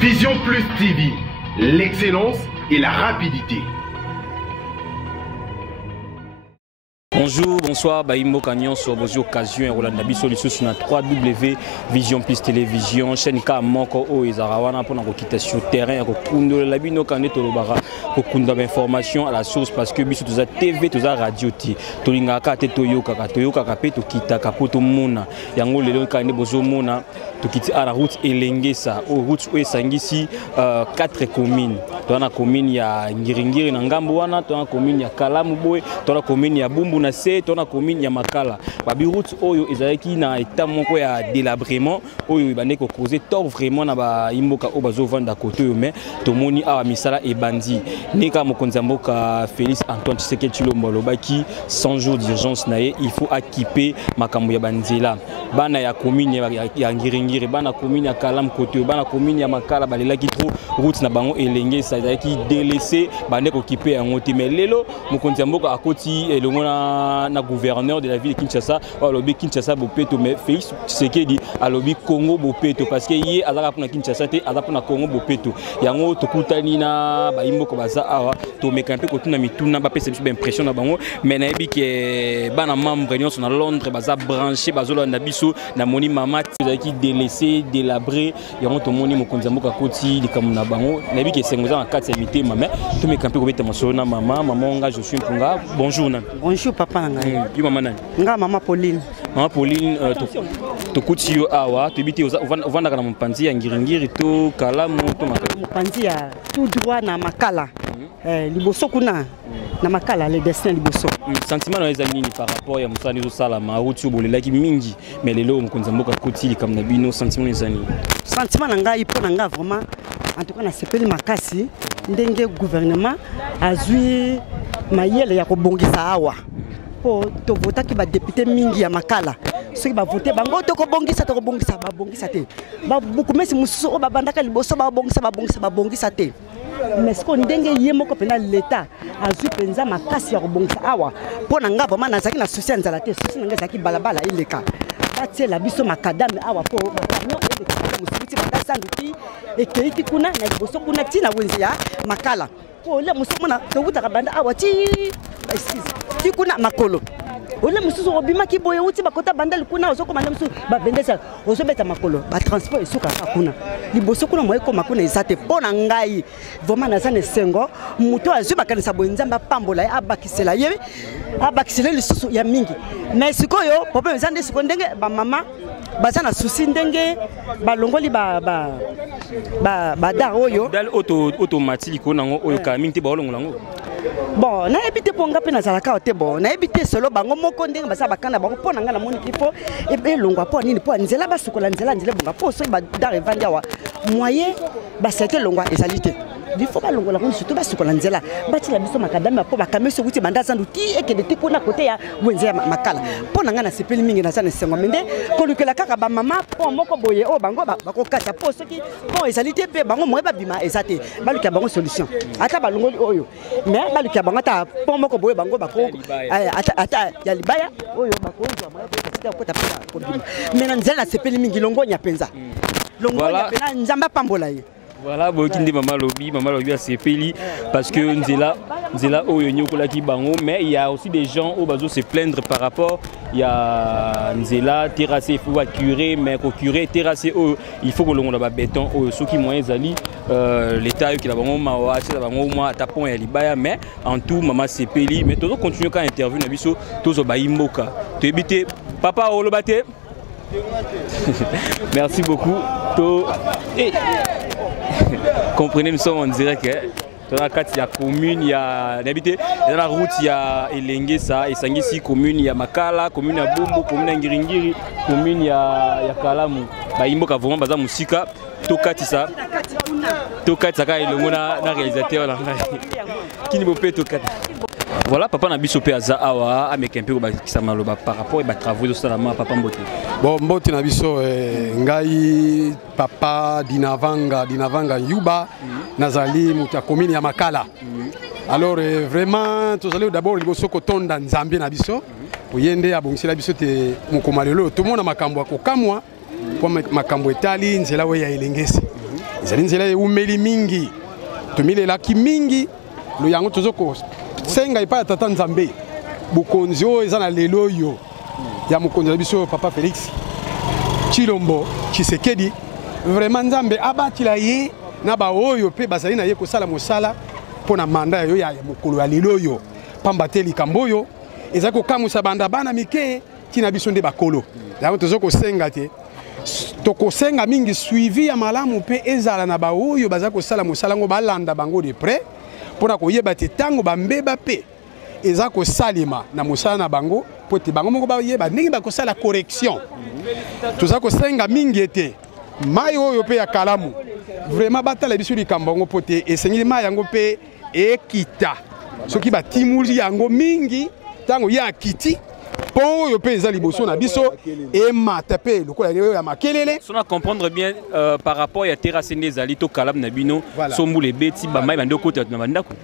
Vision Plus TV, l'excellence et la rapidité. Bonjour, bonsoir, Baïmo Kanyon sur vos occasions et Rolanda Bissoli sur la 3W Vision Plus Télévision, chaîne Kamoko O Izarawana pour notre quittation terrain, pour Kundo la Bino Kane Tolobara, pour Kundo d'information à la source parce que Bissou tout TV, tout radio ti, Tolinga Kate Toyoka, Toyoka Kape, Tokita Kapoto Mona, Yango Lelon Kane Bozo Mona, Tokiti à la route Elengesa, aux routes où Sangisi, 4 communes. Dans la commune, il y a Ngiringiri Nangambouana, dans la commune, il y a Kalamuboy, dans la commune, il y a Bumbu. Dans la commune ya Makala babi route oyo ezalaki na état moko ya délabrement oyo ibande ko causer tort vraiment na ba imboka o bazo vanda côté yo mais tomoni awa misala e bandi nika mokonzi mboka Félix Antoine Tshisekedi Tshilombo lobaki 100 jours d'urgence naé il faut équiper makambo ya banzela bana ya commune ya Ngiringiri bana commune ya Kalam côté bana commune ya Makala balelaki trop route na bango elenge ça ezalaki délaissé bande ko équiper ya ngote mais lelo mokonzi mboka akoti elongona na gouverneur de la ville de Kinshasa alobi Kinshasa bopeto mais Félix Tshisekedi alobi Congo bopeto parce que yé azaka pour na Kinshasa te azaka pour na Congo bopeto yango tokutani na baimbo ko baza awa to mekampe ko tuna mituna ba pesa biso impression na bango mais na yebi ke bana membre nyonso na Londres baza branché bazolo na biso na moni mama qui délaissé délabré yango to moni mokonzi mboka koti likamu na bango na yebi ke sengoza na kati ya mitema mais to mekampe ko beta masolo na mama nga je suis Mpunga bonjour na bonjour papa ngai maman nani nga mama Pauline to kuti yo awa to biti ovanda kana mpanzi ya Ngiringiri to Kalamu to Makala mpanzi ya tout droit na Makala liboso kuna na Makala le destin liboso sentiment na ezali ni par rapport ya musani zo sala ma route yo bolelaki mingi mais lelo mokonzi mboka koti likam na bino sentiment ezali sentiment na ngai po na nga vraiment en tout cas na sepeli makasi ndenge gouvernement azui mayele ya kobongisa awa po to vota ki ba député mingi ya Makala soki ba voter bango to ko bongisa ba bongisa te ba beaucoup mais mususu o ba bandaka liboso ba bongisa te mais ce qu'on ndenge yemoko pena l'état azui penza makasi ya kobongisa awa po na nga vraiment nazaki na souci nzala te souci nga zaki balabala ileka batie la biso makadame awa po ba camion et musibiti ba sanduki et keiti kuna na liboso kuna tina wenzi ya Makala po le mususu mona to vuta kabanda awa ti kuna makolo ole mususu obima ki boye uti bakota bandali kuna ozoko manda mususu ba vendesa ozobeta makolo ba transport esuka kuna liboso kuna moye ko makuna ezate pona ngai vraiment nazane sengo muto azu bakanisa bonzamba pambola abakisela ye abakisela lisusu ya mingi mais sikoyo problème ezande siko ndenge ba mama bazana souci ndenge balongoli ba dar oyo dal automatique onango oyo ka mingi te ba olongolango bon na ebité ponga pe na zalaka te bon na ebité solo bango moko ndenge basa bakanda bango pona nga na moni kipo e longwa po nini po nzela basukola nzela bonga po so ba dar evanja wa moyen ba sete longwa ezalité il faut pas longola ko surtout basukola nzela bati la biso makadame po bakameso kuti banda zandu ti ekede ti kuna kote ya wenze ya Makala pona nga na sepeli mingi na sana sengo mende ko lukela kaka ba mama po moko boye o bango bakokata po soki po ezalité pe bango moye ba bima ezate baluka bango solution ata balongoli oyo mais baluka bango ta po moko boye bango bako ata ya libaya oyo bakonzwa moye ba kota pena ko bima mais na nzela sepeli mingi longonya penza longonya pena nzamba pambola ye. Voilà, Bokindi Mama Lobi a sepeli parce que Nzela Oyo Kolaki Bango, mais il y a aussi des gens au bazo se plaindre par rapport il y a Nzela terrassé, il faut curer, mais pour curer terrassé il faut que l'on ait béton ceux qui moyens zali l'état qui la bango mawa c'est la bango moi tapon et libaya mais en tout maman sepeli mais toujours continuer quand interview na biso tous ba imboka to ebité papa olobate. Merci beaucoup. Comprenez, nous sommes en direct. Dans la carte, il y a commune, il y a l'habité. Dans la route, il y a Elengesa, et Sangisi, commune, il y a Makala, commune à Bumbu, commune à Ngiringiri, commune, il y a Kalamu. Imboka vraiment baza musika. Tokati ça. Tokati ça, il y a un réalisateur. Qui ne peut pas Tokati. Voilà, papa n'a biso pe aza awa avec un peu par rapport à travaux de salama papa Mbote. Bon Mbote na biso ngai papa dinavanga yuba nazali muta commune ya Makala. Alors vraiment tous allez d'abord liboso kotonda nzambe na biso oyende abongisela biso te mokoma lelo tomona makambo akokamwa po makambo etali nzela we ya elengesi ezali nzela eumeli mingi tomilelaki mingi lo yango tozoko senga epa ya tata nzambe bokonzi oyo eza na lelo oyo ya mokonzi na biso papa Félix Tshilombo Tshisekedi vraiment nzambe abatila ye na ba oyo pe bazali na ye kosala mosala pona manda yo ya mokolo ya lelo oyo pamba te likambo oyo eza kokamusa banda bana mike tina biso nde bakolo yango tozoko senga te tokosenga mingi suivi ya malamu pe ezala na ba oyo baza kosala mosala ngo balanda bango de près pona koyeba te tango bambeba pe eza kosalima na mosala na bango po te bango moko bayeba ndenge bakosala correction toza kosenga mingi ete mai oyo pe ya kalamu vraiment batala biso likambo ngo po te esengeli mai yango pe ekita soki batimuli yango mingi tango ya kiti po oyo pe eza liboso na biso emata pe lokola lelo ya makelele sona comprendre bien par rapport ya terrasse ezali to kalamu na bino sombule beti ba mai bande kokota na bandako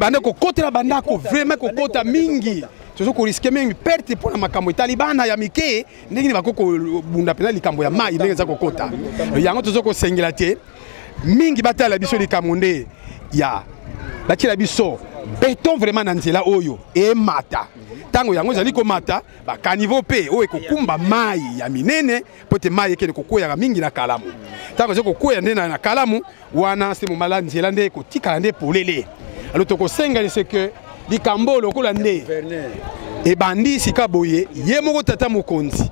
bande kokota na bandako vraiment kokota mingi tozo ko risque mingi perte pour na makambo etali bana ya mike ndenge bakoko bunda pena likambo ya mai ndenge za kokota yango tozo ko sengela te mingi batala biso likambo nde ya batila biso béton vraiment na nzela oyo emata tango yango zali ko mata ba caniveau pe oyo kokumba mai ya minene pote mai ekene kokoya mingi na kalamu tango zoko koya nde na kalamu wana se momala nzela nde kotika nde polele alors to ko senga c'est que likambo lokola nde ebandi sika boye ye moko tata mokonzi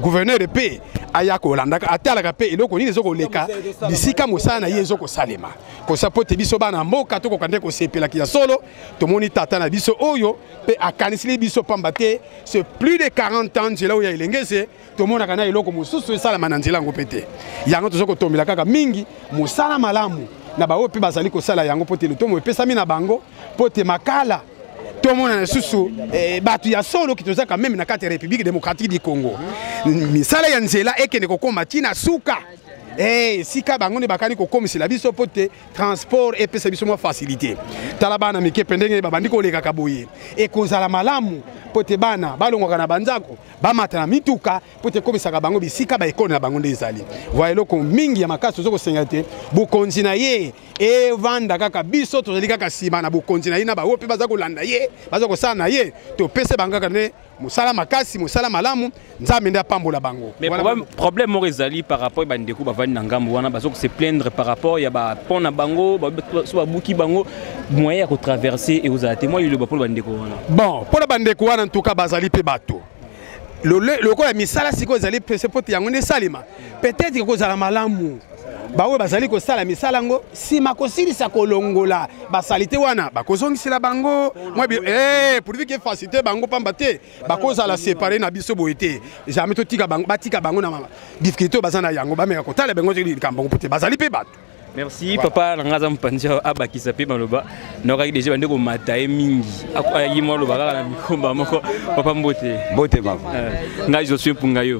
gouverneur pe aya kolandaka atalaka pe eloko nini ezoko leka bisika mosala na ye ezoko salema kosa pote biso bana mboka to kokande ko sepela kia solo tomoni tata na biso oyo pe akanisili biso pamba te c'est plus de 40 ans nzela oyo elengese tomona kana eloko mosusu esala na nzela ngo pete yango tozoko tombela kaka mingi mosala malamu na bawo pe bazali kosala yango pote le tomo epesami na bango pote makala tout le monde susu batu ya solo qui tozaka même na kati République démocratique du Congo misala ya nzela ekene kokoma tina suka sika bango ne bakani kokomisela biso pote transport epesa biso mo facilité tala bana mike pendenge babandi koleka kaboye ekozala malamu pote bana balongwaka na banzako bamata na mituka pote komisaka bango bisika ba ekole na bango nde ezali voye eloko mingi ya makasi tozoko senga te bokonzi na ye evanda kaka biso tozali kaka nsima na bokonzi na ye na bawo mpe baza kolanda ye baza kosala na ye topese bango kaka nde mosala makasi mosala malamu nzambe nde apambola bango mais problème moko ezali par rapport ya bandeko bavandi na ngambo wana baza kose plaindre par rapport ya bapont na bango so babuki bango moyen ya kotraverse ekozala te mwa liloba mpona bandeko wana bon mpona bandeko wana ntuka bazali mpe bato lokola misala sikoyo ezali pese pote yango nde esalema peut-être ekozala malamu bawe bazali kosala misala ngo sima kosilisa kolongola basalite wana bakozongisela bango pourvu que facilité bango pamba te bakozala séparé na biso boye te jamais totika bango batika bango na difficulté bazana yango bameka kotala bango likambo pote bazali pe bato. Merci papa nangaza mpanja abakisa pe maloba nokaki déjà bande ko mataye mingi ayi mo loba kaka na mikomba moko papa mbote baba ngai je suis punga yo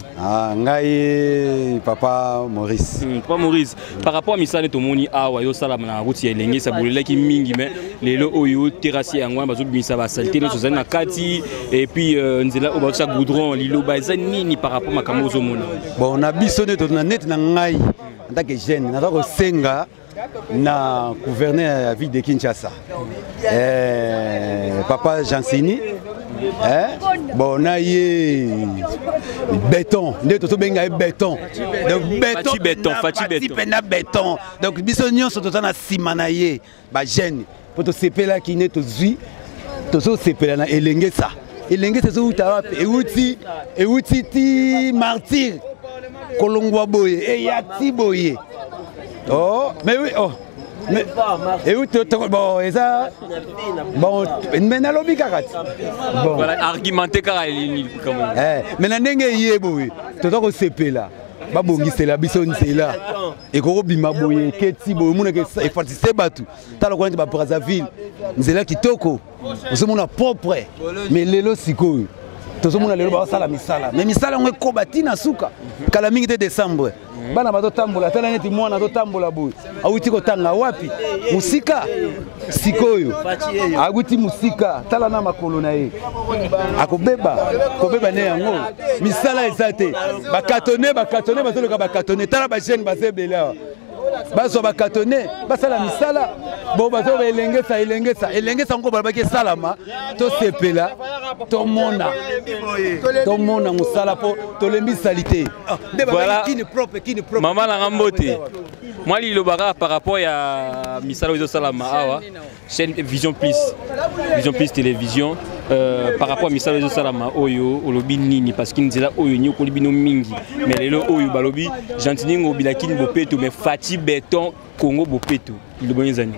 ngai papa Maurice papa Maurice par rapport à misale to moni awa yo sala na route ya elenge sa bolelaki mingi mais lelo oyo terrasse yango bazo bimisa ba saleté no zana kati et puis nzela o ba sa goudron liloba eza nini par rapport makambo zo mona bon na biso ne to na net na ngai en tant que jeune na ko senga na gouverneur de la ville de Kinshasa papa Jansini bon na yé béton nde to benga béton donc béton béton donc biso nyonso to na sima na ye ba jeune pour to sepela ki ne to zui to so sepela na elenge sa zo uta euti ti martyr kolongwa boye e yati boye oh mais oui oh mais et où bon et ça bon mais na lobi kakati bon voilà argumenter car comment mais na ndenge yeboye to to ko sepela babongisela biso nzela et ko bima boye keti boye muna ke efatise batu tala ko ba Brazzaville nzela kitoko osomona propre mais lelo sikoyo tozomona lelo ba sala misala mais misala ngo ko batina suka kala mingi de décembre bana bato tambola tala neti mwana to tambola boy awuti ko tanga wapi musika sikoyo awuti musika tala na makolo na ye akobeba ne yango misala ezate bakatone bazoloka bakatone tala ba jeune bazebela baso bakatone basala misala bo bazo elengesa ngo balabaki salama to sepela to mona musala po to lembi salite voilà qui ne propre maman la rambote moi li lobaka par rapport ya misala ozo salama awa chaîne Vision Plus télévision par rapport à misala ozo salama oyo olobi nini parce qu'il nzela oyo ni okolibi no mingi mais lelo oyo balobi Jantiningo bilakini bopeto mais Fati Béton Congo bopeto ilobonyezani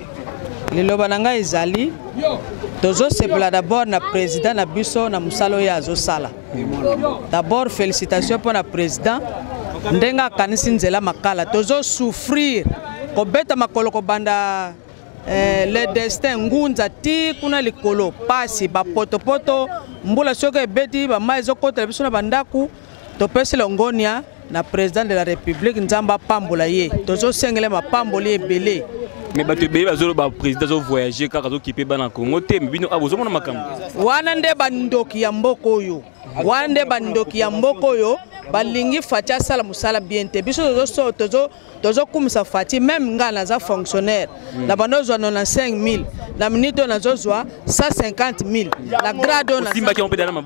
liloba nanga ezali tozo sepela d'abord na président na biso na musalo ya azosala d'abord félicitations pour na président ndenga kanisi nzela makala tozo souffrir kobeta makolo kobanda le destin ngunza ti kuna likolo pasi ba potopoto mbula soke ebeti ba maizo kotela biso na bandaku topesi longonia na président de la république nzamba pambola ye tozo sengele mapamboli ebele mais bato ebele bazolo ba président zo voyager kaka zo kipe bana Congo te bino abozomona makambo wana nde bandoki ya mboko oyo balingi Fati asala musala bien te biso tozo kumisa Fati même nga naza fonctionnaire na banozwa 95000 na minute nazozwa 150000 na grade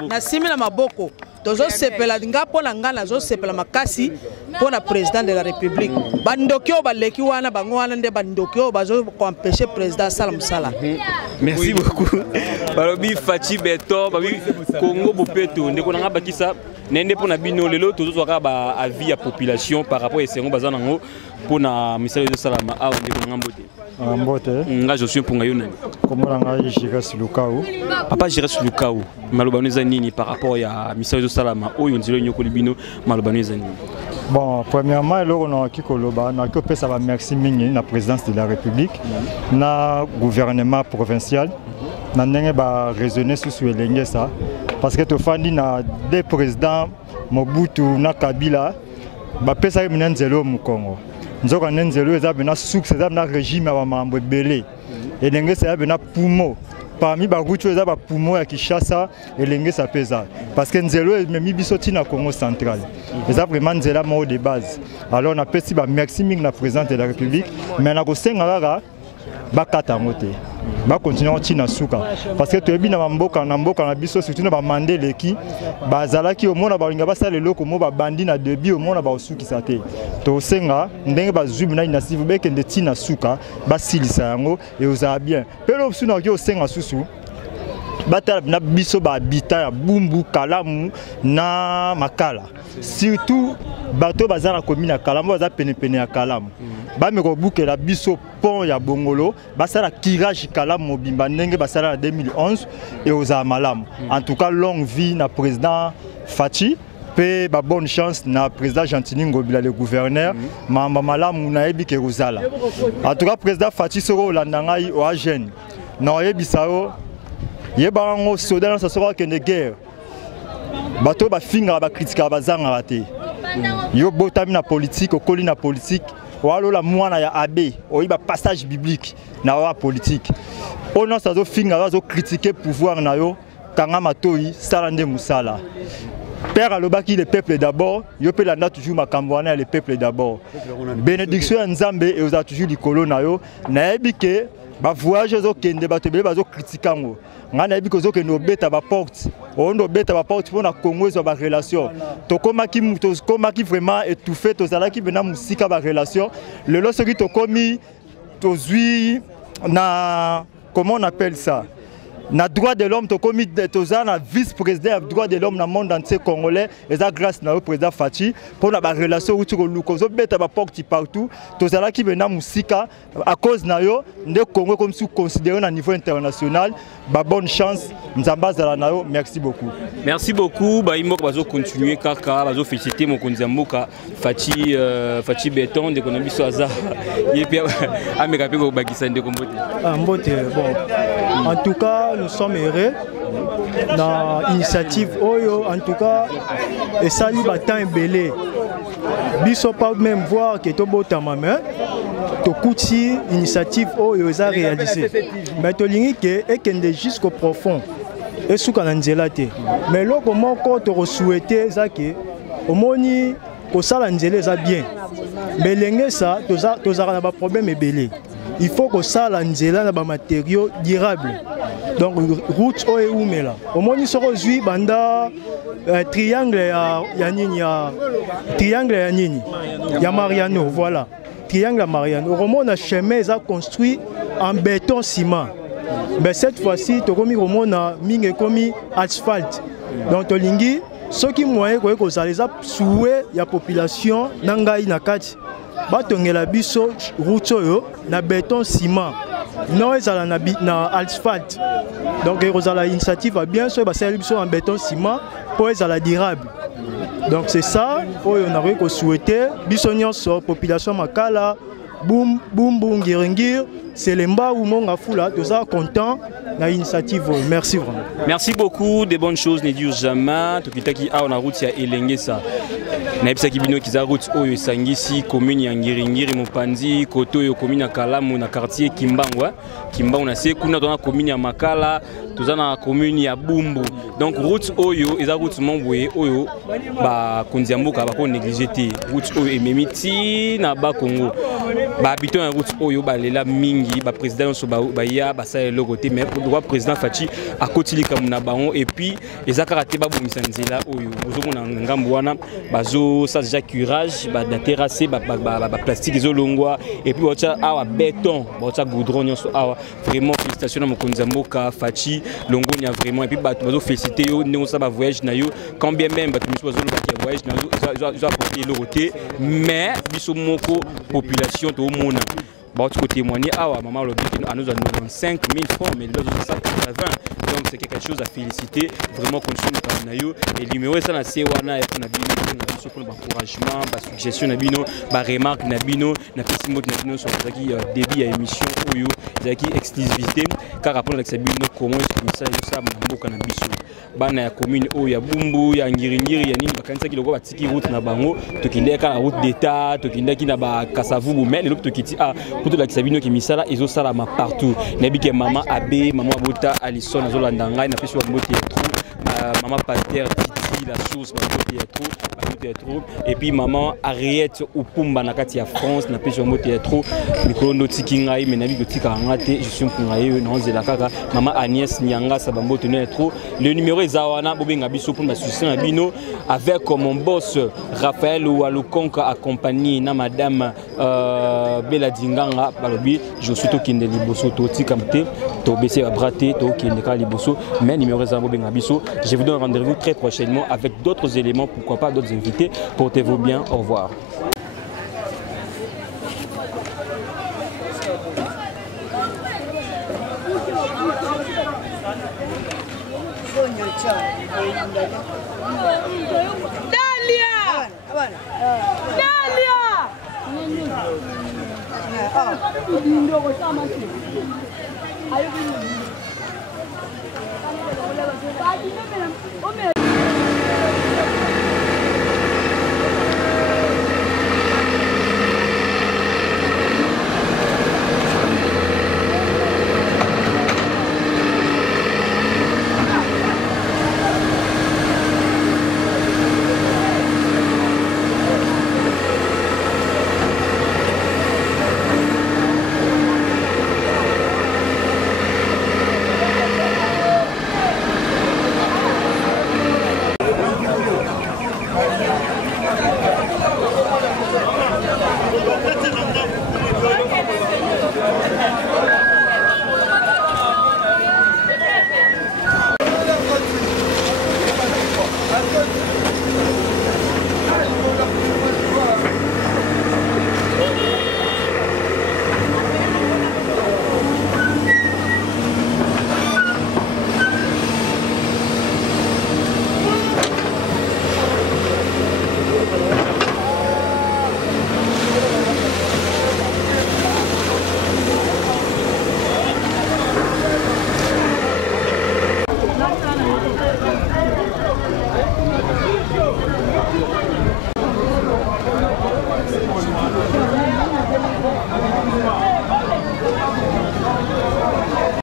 na simi na maboko tozo sepela nga pona nga nazo sepela makasi pona président de la république bandoki o baleki wana bango wana nde bandoki o bazo empêcher président sala musala. Merci beaucoup balobi Fati Béton babi Congo bopeto ndeko nanga bakisa nende pona bino lelo tozo ka ba avis ya population par rapport à esengo bazana ngo pona misala de salama a ndeko nanga mbote nga je suis pour ngayona komona nga Jires Lukau papa Jires Lukau malobaneza nini par rapport ya misala de salama oyo ndilo nyoko libino malobaneza nini. Bon, premièrement, on a fait merci mingi na présidence de la République, na gouvernement provincial, na n'enga raisonner sur ce lengue ça, parce que tu fandi na des présidents Mobutu na Kabila, ba pesa minenzelo mu Congo. Nzoka nenzelo eza bena succès na régime wa mambo belé. Et lengue ça bena pumo. Parmi barutu eza ba poumon ya Kinshasa elenge sa pesa parce que nzelo memi biso tina Congo central eza vraiment nzela mo de base alors on a pesi ba merci mingi na président de la République mais na ko senga kaka bakata ngote ba continuer tina suka parce que toyebi na mboka na biso surtout na ba mandé leki bazalaki au mona balinga basala loko mo ba bandi na début au mona ba osuki sate to senga ndenge ba zubi na inasivu beke nde tina suka ba silisa yango et oza bien pero suna ki o senga susu batala na biso ba habita ya bumbu kalamu na makala surtout bato bazana commune ya kalamu baza pene ya kalamu ba me ko bukela biso pont ya bongolo basala kirage kalamu mobimba ndenge basala na 2011 et oza malamu en tout cas longue vie na président Fati pe ba bonne chance na président Jantiningo bila le gouverneur mamba malamu na yebi ke rozala en tout cas président Fati soro landanga i o jeune na yebi sao yeba ngo soda na soro ke de guerre bato ba finga ba critiquer bazanga raté yo botami na politique okoli na politique walo la mwana ya abbé oyiba passage biblique na wa politique ono sazo finga bazo critiquer pouvoir na yo kanga matoi salande musala père alobaki le peuple d'abord yo pe landa toujours makambo wana le peuple d'abord bénédiction ya nzambe et oza toujours likolo na yo na yebike ba voyage zo kende bato bele bazo critiquer ngo ngana yebiko zo kende obeta ba porte ondo beta ba porte pona Congo zo ba relation to komaki vraiment étouffé to zalaki bena musika ba relation le losoki to komi to zui na comment on appelle ça na droit de l'homme to komi to zana vice-président droit de l'homme na monde entier congolais et ça grâce na président Fati pour la relation où tu ko zo beta ba porte partout to zalaki bena musika à cause na yo nde Congo comme si considéré na niveau international ba bonne chance nzamba zala na yo merci beaucoup ba imo bazo continuer kaka bazo féliciter mon konzamboka Fati Béton de konabiso aza yepi ameka pe ko bakisa ndeko mbote mbote bon en tout cas nous sommes heureux dans l'initiative Oyo, en tout cas, et ça, il va tant belé. biso pas même voir que to botama mais to kuti initiative oyo eza réalisé mais to lingi ke ekende jusqu'au profond et suka na nzela te mais loko moko to souhaiter za ke omoni ko sala nzela eza bien mais lenge ça tozaka na ba problème ebele. Il faut que ça nzela na ba matériaux durables. Donc route oyo umela. Omoni soko zui banda triangle ya nini ya triangle ya nini ya Mariano, voilà. Triangle ya Mariano. Romona chemin est construit en béton ciment. Mais cette fois-ci tokomi romona mingi komi asphalte. Donc tolingi ceux qui moyen ko ça les a souhait ya population nangai na kati. Batongela biso route oyo na béton ciment non ezala na asphalte donc ezala initiative bien sûr basala biso en béton ciment pour ezala durable donc c'est ça oyo na ko souhaiter biso nyonso population makala boum boum boum ngir c'est lemba ou monga fula toza content na initiative. Merci vraiment. Merci beaucoup, des bonnes choses ne dire jamais. Tokitaki a on a route ya Elengesa. Na epsa kibino kiza route oyo sangisi commune ya Ngiringiri Mopanzi koto yo commune ya Kalamu na quartier Kimbangwa. Kimbangwa na se kuna tona commune ya Makala, toza na commune ya Bumbu. Donc route oyo eza route Mombwe oyo ba konzi mboka ba ko négliger te. Route oyo ememiti na ba Congo. Ba habitant ya route oyo ba lela mingi ba président so ba ya ba sa logoté mais le président Fachi a kotilika muna bango et puis ezaka te ba bomisa nzela oyo ozomona ngambo wana bazo ça déjà curage ba da terrasser ba plastique ezolongwa et puis bacha awa béton bacha goudron nyonso awa vraiment félicitations na mokonzi mboka Fachi longonya vraiment et puis bazo féliciter yo ndenge ça ba voyage na yo quand bien même bato miso bazo ba voyage na yo zo apporter logoté mais biso moko population to mona. Bon, tu peux témoigner, maman nous a 95 000 francs, mais l'autre 180. Donc c'est quelque chose à féliciter. Vraiment, qu'on soit dans le et numéro ça na sewana et qu'on a bien sur encouragement, suggestion na bino, remarque na bino, na petit mot na bino sur qui débit à émission oyo, qui exclusivité. Car rapport avec bino comment est-ce que ça mboka na biso. Bana ya commune oyo ya Bumbu, ya Ngiringiri, ya nini bakanisa ki loko batiki route na bango, to kindeka la route d'état, to kindeki na ba Kasavubu, mais le to kiti a pour la Kisabino qui misala ils ont ça partout nabike maman Abbé maman Bota Alison Zolanda ngai na peso mbote maman Pater Titi la source mbote trop et puis maman Ariette Upumba na kati ya France na peso mbote trop mikolo notiki ngai mais nabi kotika ngate je suis pour ngai na nzela kaka maman Agnès Nyanga sa mbote trop le numéro ezawana bobenga biso pour ma souci na bino avec mon boss Raphaël Walukonka accompagné na madame Bella Dinganga balobi je suis to kinde liboso to tikamte to bese braté to kinde ka liboso mais numéro za bobenga biso je vous donne rendez-vous très prochainement avec d'autres éléments pourquoi pas d'autres invités portez-vous bien au revoir. Dalia